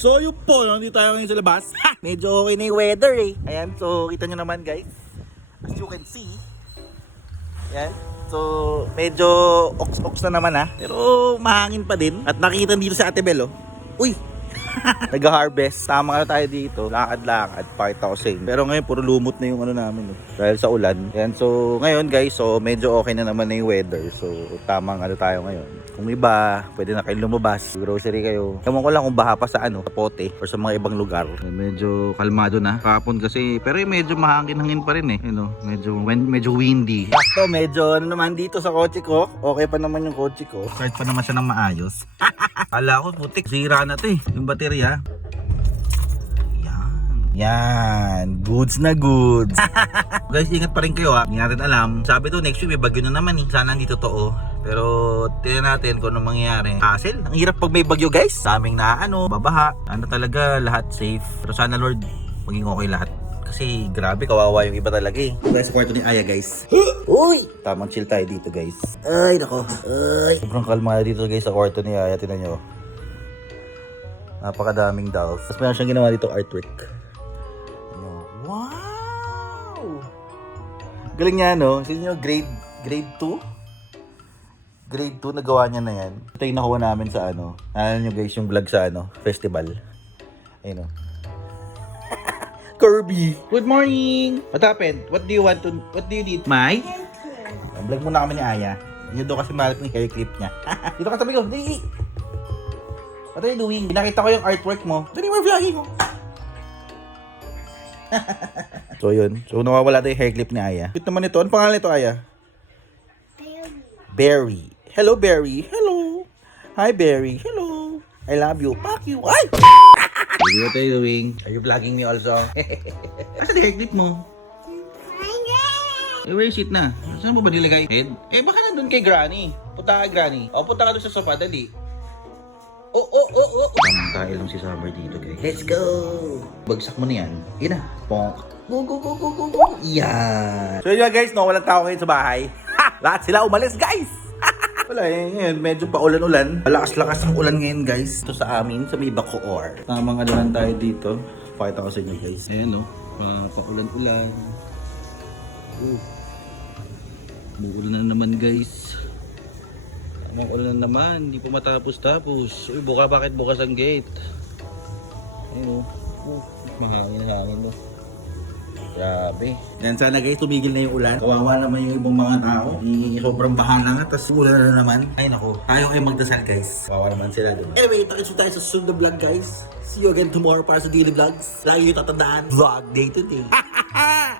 So yun po, nandito tayo ngayon sa labas. Medyo okay na yung weather eh. Ayan, so kita nyo naman guys. As you can see. Ayan. So medyo ox-ox na naman ha. Pero mahangin pa din. At nakita dito sa Ate Bel oh. Uy! Nag-harvest. Tama nga tayo dito. Lakad-lakad. Pakita ko sa inyo. Pero ngayon puro lumot na yung ano namin. Dahil sa ulan. Yan. So ngayon guys. So medyo okay na naman na yung weather. So tamang ano tayo ngayon. Kung iba, pwede na kayong lumabas. Grocery kayo. Ewan ko lang kung baha pa sa ano. Sa pote. Or sa mga ibang lugar. Medyo kalmado na. Kahapon kasi. Pero medyo mahangin-hangin pa rin eh. You know, medyo windy. Sakto. Medyo ano naman dito sa kotse ko. Okay pa naman yung kotse ko. Start pa naman siya ng maayos. Kala ko putik. Sira na to eh. Yung baterya. Yan, goods na goods. Guys, ingat pa rin kayo ha. Hindi natin alam. Sabi to next week may bagyo na naman eh. Sana hindi totoo. Pero tingnan natin kung anong mangyayari. Hassle. Ang hirap pag may bagyo guys. Daming na ano, babaha. Ano talaga, lahat safe. Pero sana Lord, maging okay lahat. Kasi grabe, kawawa yung iba talaga eh. Guys, sa kwarto ni Aya guys. Uy! Tamang chill tayo dito guys. Ay, nako. Ay. Sobrang kalma dito guys sa kwarto ni Aya. Tingnan nyo. Napakadaming dolls. Tapos meron siyang ginawa dito artwork. Wow! Galing niya no? Sino nyo, grade 2? Grade 2, nagawa niya na yan. Ito yung nakuha namin sa ano. Alam nyo guys, yung vlog sa ano, festival. Ayun o. Kirby! Good morning! What happened? What do you need? My? Vlog muna kami ni Aya. Yun doon kasi malap yung hair clip niya. Dito ka tabi ko. Dali! What are you doing? Pinakita ko yung artwork mo. Dali mo vlogging ko. So yun. So nawawala tayo yung hair clip ni Aya. Cute naman ito. Ano pangalan ito, Aya? Berry. Hello, Berry. Hello. Hi, Berry. Hello. I love you. Fuck you. Ay! What are you doing? Are you vlogging me also? Asa yung hair clip mo? Eh, where is it na? Saan mo ba nilagay? Head? Eh, baka nandun kay Granny. Punta kay Granny. O, punta ka doon sa sofa. Dali. Oh. Tayo lang si Summer dito guys. Let's go! Bagsak mo na yan. Yan na. Ponk. Go. Yan. So yun guys, no, walang tao ngayon sa bahay. Ha! Lahat sila umalis guys! Wala eh, ngayon medyo paulan-ulan. Malakas-lakas ang ulan ngayon guys. Ito sa amin, sa may Bacoor. Tamang ano lang tayo dito. Pakita ko sa inyo guys. Ayan no, paulan-ulan. Uulan na naman guys. Tamang ulan na naman, hindi pa matapos-tapos. Uy, bakit bukas ang gate? Ayun o. Mahangin-hangin o. Grabe. Yan, sana guys, tumigil na yung ulan. Kawawa naman yung ibang mga tao. Sobrang baha na nga, tapos ulan na naman. Ay nako, tayo ay magdasal guys. Kawawa naman sila doon. Anyway, takit tayo sa susunod na vlog guys. See you again tomorrow para sa daily vlogs. Lagi yung tatandaan, vlog day to day.